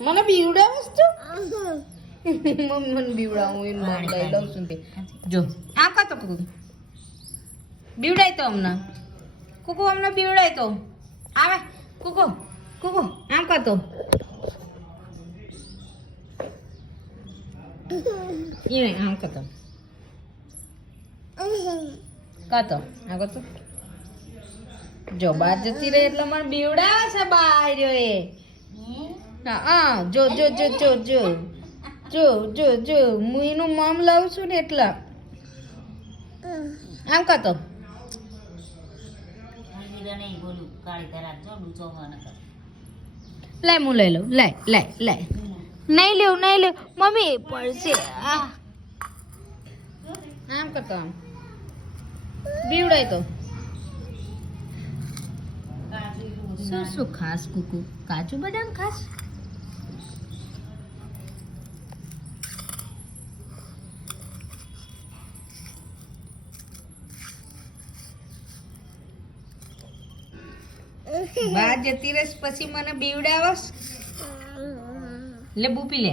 મને બીવડાવસ તું મમ્મી મને બીવડાવું એને બીવડાઈ દઉં છું તે જો આમ કાતો કુકુ બીવડાય તો હમણાં કુકુ હમણાં બીવડાય તો આવે કુકુ કુકુ આમ કાતો એ આમ કાતો કાતો આ કાતો જો બાર જતી રહે એટલે મને બીવડાવે છે બાર એ હા જો જો જો જો જો જો જો જો હું એનું મમ લાવું છું ને એટલા આમ કાતો લાય હું લઈ લઉં લાય લાય લાય નહીં લેવું મમ્મી પડશે આમ કરતો આમ બીવડાય તો શું ખાસ કુકુ કાજુ બદામ ખાસ બહાર જતી રહેશ પછી મને બીવડાવસ લે બુપી લે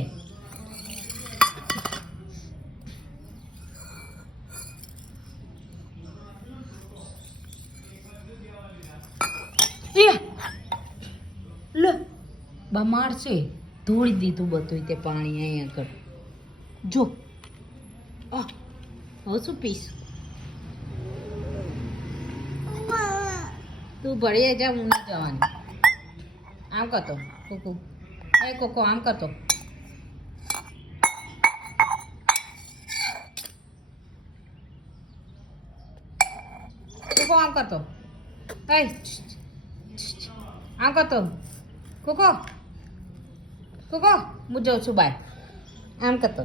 લે બમાર છે ધોળી દીધું બધું તે પાણી અહીંયા આગળ જો હવે શું પીશ તું ભળી જા હું નહીં જવાની આમ કરતો કોકો એ કોકો આમ કરતો કોકો આમ કરતો આમ કરતો કોકો કોકો હું જાઉં છું બાય આમ કરતો